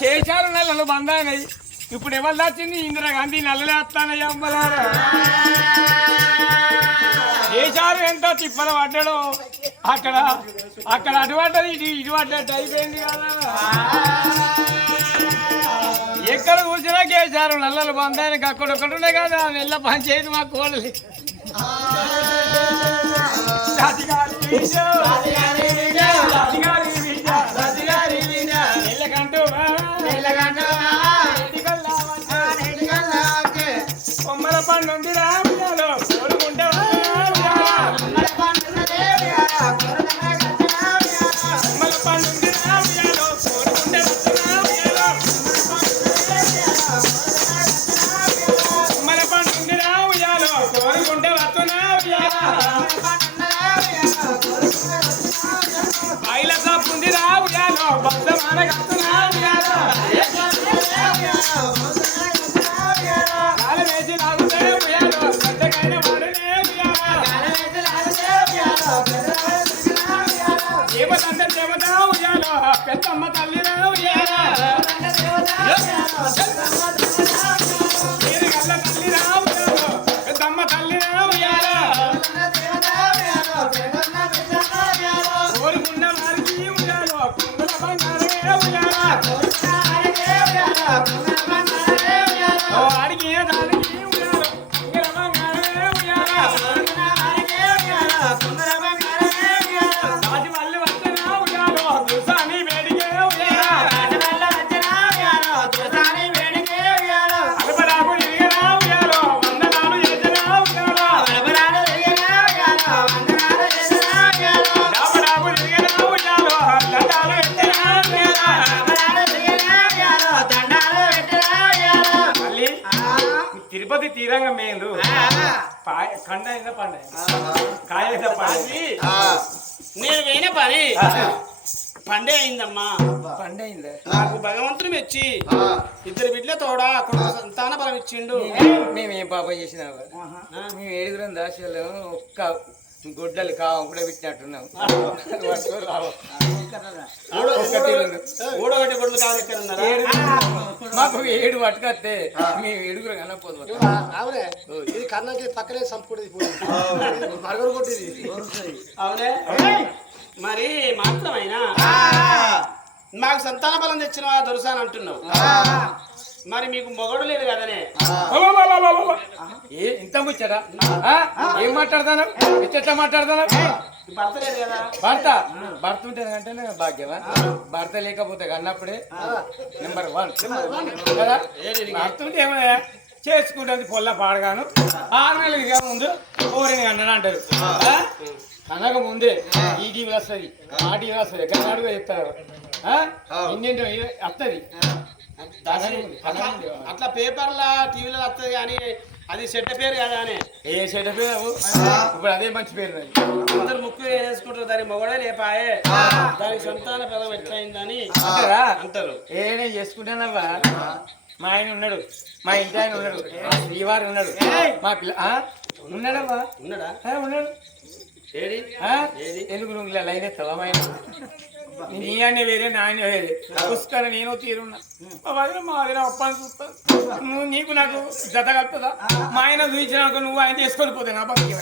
కేశాలు నెలలు బందాయినాయి ఇప్పుడు ఎవరు దాచింది? ఇందిరాగాంధీ నల్లలే వస్తానయ్య అమ్మలారా. కేశాలు ఎంత? తిప్పలు పడ్డాడో. అక్కడ అక్కడ అటు పడ్డది ఇటు ఇటు పడ్డట్టు అయిపోయింది కదా. ఎక్కడ కూర్చున్నా కేశారు నల్లలు బందాయనికి అక్కడ ఒకటి ఉండే కదా. నెల్ల పంచేది మా కోడలి. కొమ్మల పండు ఉంది రాములో. కోరుకుంటే వా, దేవతంత దేవత ఉయ్యాలో పెద్దమ్మ తల్లి ఉయ్యాలో తీరంగా మేలు. కండ పండ కాయ పండు నేను వేయిన పని. పండే అయిందమ్మా. పండ అయిందా? నాకు భగవంతుడు మెచ్చి. ఇద్దరు బిడ్డల తోడ కొడుకు సంతాన బలం ఇచ్చిండు. మేమేం పాపం చేసినావు మేము ఏడుగురం దాశాలు ఒక్క గుడ్డలు కావం కూడా పెట్టినట్టున్నాం. మూడొకటి గుడ్లు కావాలి ఎక్కడ ఉన్నారా. మాకు ఏడు పట్టుకొస్తే మేము ఏడుగురు కనపోదు అవునే ఇది కర్ణకి పక్కనే మరగరు కొట్టేది. అవునే. మరి మాత్రమైనా? మాకు సంతాన బలం తెచ్చిన దొరసాని అంటున్నావు. మరి మీకు మొగడు లేదు కదనే? ఏ ఇంత ముచ్చరా ఏం మాట్లాడతాను ఎట్లా మాట్లాడతాను భర్త భర్త? ఉంటే కంటేనే భాగ్యమా? భర్త లేకపోతే కన్నప్పుడే నెంబర్ వన్ కదా? భర్త ఉంటే ఏమయ్యా? చేసుకుంటుంది పొల్ల పాడగాను. ఆరు నెలలు ఇక ముందు ఓరిని అన్నని అంటారు? అనక ముందే ఈ టీవీ వస్తుంది ఆ. టీవీ వస్తుంది. కర్ణాటక చెప్తారు? ఇండియన్ వస్తుంది? అట్లా పేపర్ల టీవీలో వస్తుంది కానీ అది చెడ్డ పేరు కదా అని. ఏ చెడ్డ పేరు ఇప్పుడు అదే మంచి పేరు. అందరు ముక్కు వేసుకుంటారు దాని మొగడే లేపాయే. దానికి సంతాన బలం ఎట్లయిందని అంటారా అంటారు ఏనే చేసుకుంటానవ్వా? మా ఆయన ఉన్నాడు. మా ఇంటి ఆయన ఉన్నాడు. శ్రీవారు ఉన్నాడు. మా పిల్ల? ఉన్నాడవ్వా? ఉన్నాడా? ఉన్నాడు. ఆ? ఎందుకు నువ్వు ఇలా లైన్ ఎత్తావా మా ఆయన? నీ అన్నీ వేరే నా అన్నీ వేరే. పుస్తకాలు నేను తీరున్నా. మా వదిన మా వదిన అప్పని చూస్తాను నువ్వు నీకు నాకు జత కలుపుతుందా? మా ఆయన చూపించినాక నువ్వు ఆయన చేసుకొని పోతే నా పక్కకి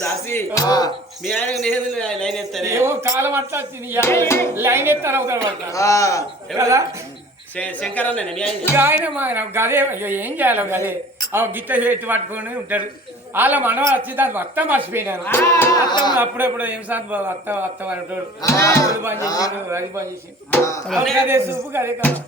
దాసి మీ ఆయన నేను లైన్ ఎత్తానే? ఏవో కాలం అట్లా లైన్ ఎత్తారు అవుతారు పడతారు కదా? శంకర్ అన్న మీ ఆయన? మా ఆయన గదే. ఏం చేయాలి గదే. ఆ గిత్త చేతి పట్టుకొని ఉంటాడు. వాళ్ళ మనవ వచ్చి దాని అత్త మర్చిపోయినాను అత్త అప్పుడప్పుడు ఏం సార్ అత్త అత్త అది పని చేసిండు అది పని సూపు కదే కదా